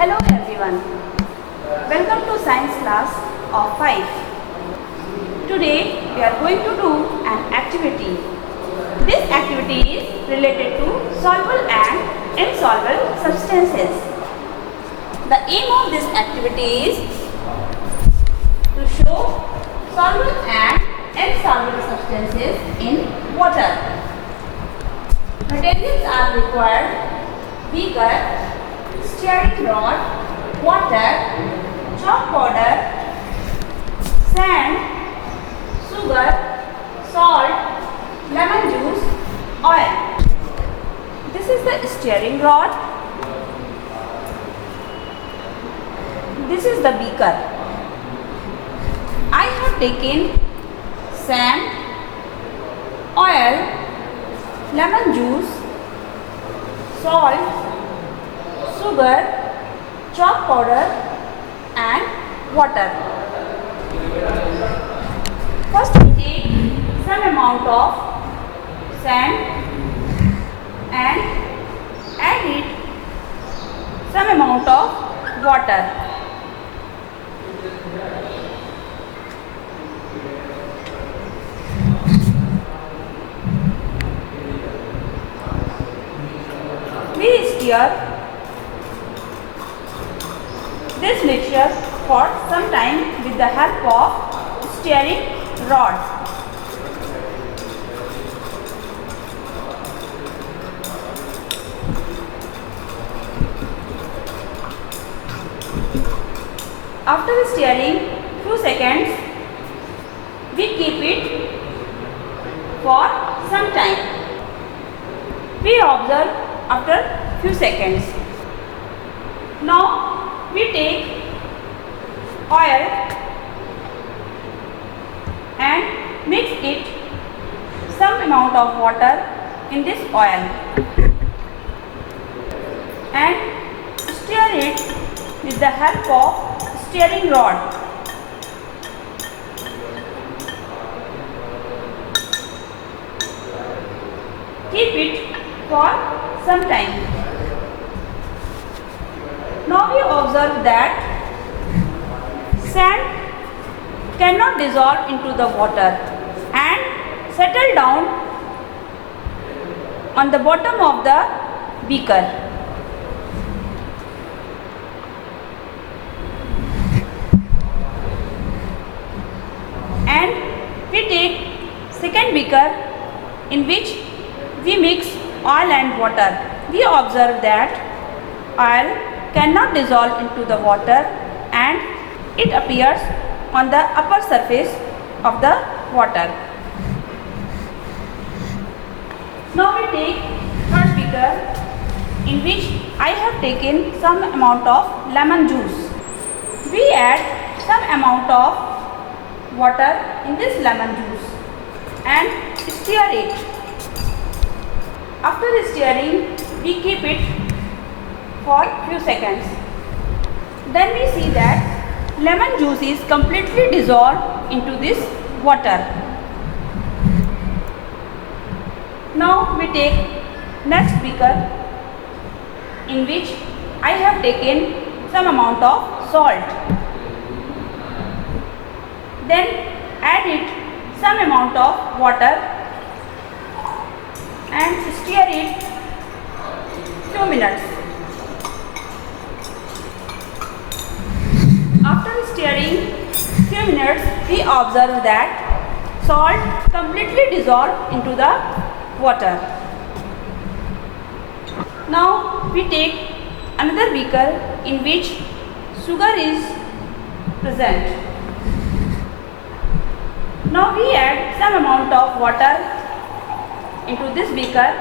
Hello everyone. Welcome to science class of 5. Today we are going to do an activity. This activity is related to soluble and insoluble substances. The aim of this activity is to show soluble and insoluble substances in water. Materials are required: beaker, stirring rod, water, chalk powder, sand, sugar, salt, lemon juice, oil. This is the stirring rod. This is the beaker. I have taken sand, oil, lemon juice, salt, sugar, chalk powder and water. First we take some amount of sand and add it some amount of water. We stir this mixture for some time with the help of stirring rod. After stirring few seconds, we keep it for some time. We observe after few seconds. Now we take oil and mix it some amount of water in this oil and stir it with the help of stirring rod. Keep it for some time. Now we observe that sand cannot dissolve into the water and settle down on the bottom of the beaker. And we take second beaker in which we mix oil and water. We observe that oil cannot dissolve into the water and it appears on the upper surface of the water. Now we take third beaker in which I have taken some amount of lemon juice. We add some amount of water in this lemon juice and stir it. After stirring, we keep it for few seconds. Then we see that lemon juice is completely dissolved into this water. Now we take next beaker in which I have taken some amount of salt. Then add it some amount of water and stir it few minutes. After stirring few minutes, we observe that salt completely dissolved into the water. Now we take another beaker in which sugar is present. Now we add some amount of water into this beaker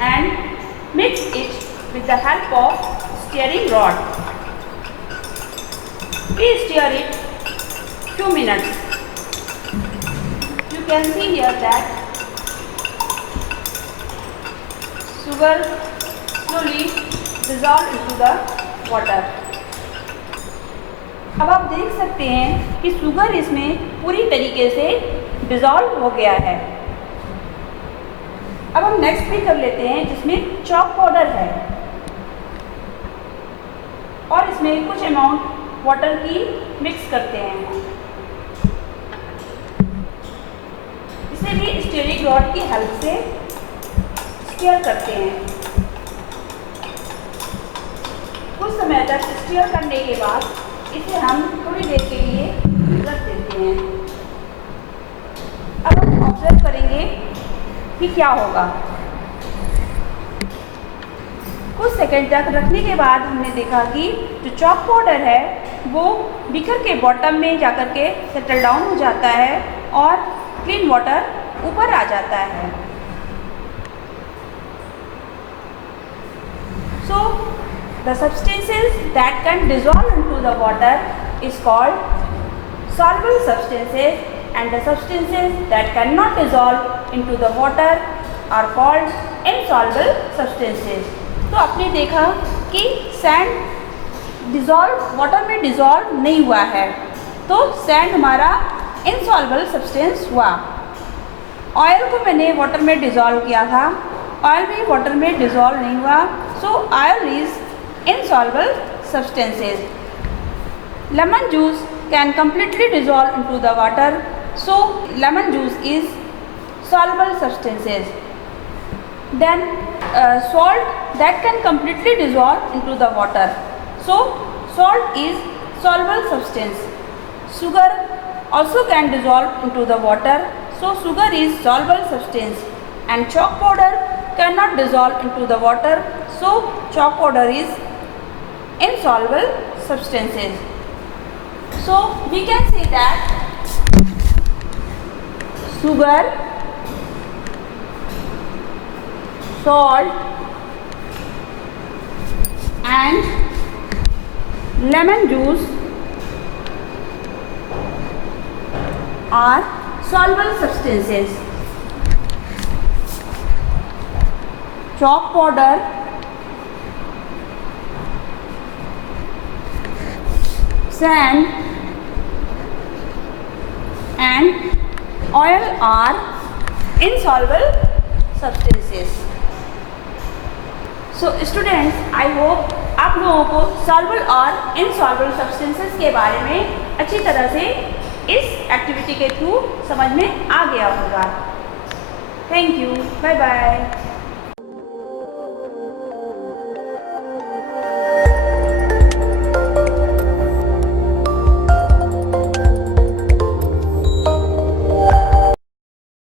and mix it with the help of stirring rod. We stir it few minutes. You can see here that sugar slowly dissolve into the water. अब आप देख सकते हैं कि sugar इसमें पूरी तरीके से डिज़ोल्व हो गया है। अब हम नेक्स्ट भी कर लेते हैं जिसमें चॉक पाउडर है। इसमें कुछ अमाउंट वाटर की मिक्स करते हैं। इसे भी स्टीयरिंग रॉड की हेल्प से स्टीयर करते हैं। कुछ समय तक स्टीयर करने के बाद इसे हम थोड़ी देर के लिए रख देते हैं। अब हम ऑब्जर्व करेंगे कि क्या होगा। कुछ सेकंड तक रखने के बाद हमने देखा कि जो चॉक पाउडर है वो बीकर के बॉटम में जाकर के सेटल डाउन हो जाता है और क्लीन वाटर ऊपर आ जाता है। So the substances that can dissolve into the water is called soluble substances, and the substances that cannot dissolve into the water are called insoluble substances. तो आपने देखा कि सैंड डिज़ोल्व वाटर में dissolve नहीं हुआ है, तो सैंड हमारा इनसॉल्युबल सब्सटेंस हुआ। ऑयल को मैंने वाटर में डिज़ोल्व किया था, ऑयल भी वाटर में डिज़ोल्व नहीं हुआ, सो oil is insoluble substances. Lemon juice can completely dissolve into the water, so lemon juice is soluble substances. Then salt that can completely dissolve into the water, so salt is soluble substance. Sugar also can dissolve into the water, so sugar is soluble substance. And chalk powder cannot dissolve into the water, so chalk powder is insoluble substances. So we can say that sugar, salt and lemon juice are soluble substances. Chalk powder, sand and oil are insoluble substances. So students, I hope आप लोगों को soluble और insoluble substances के बारे में अच्छी तरह से इस एक्टिविटी के थ्रू समझ में आ गया होगा। Thank you, bye bye.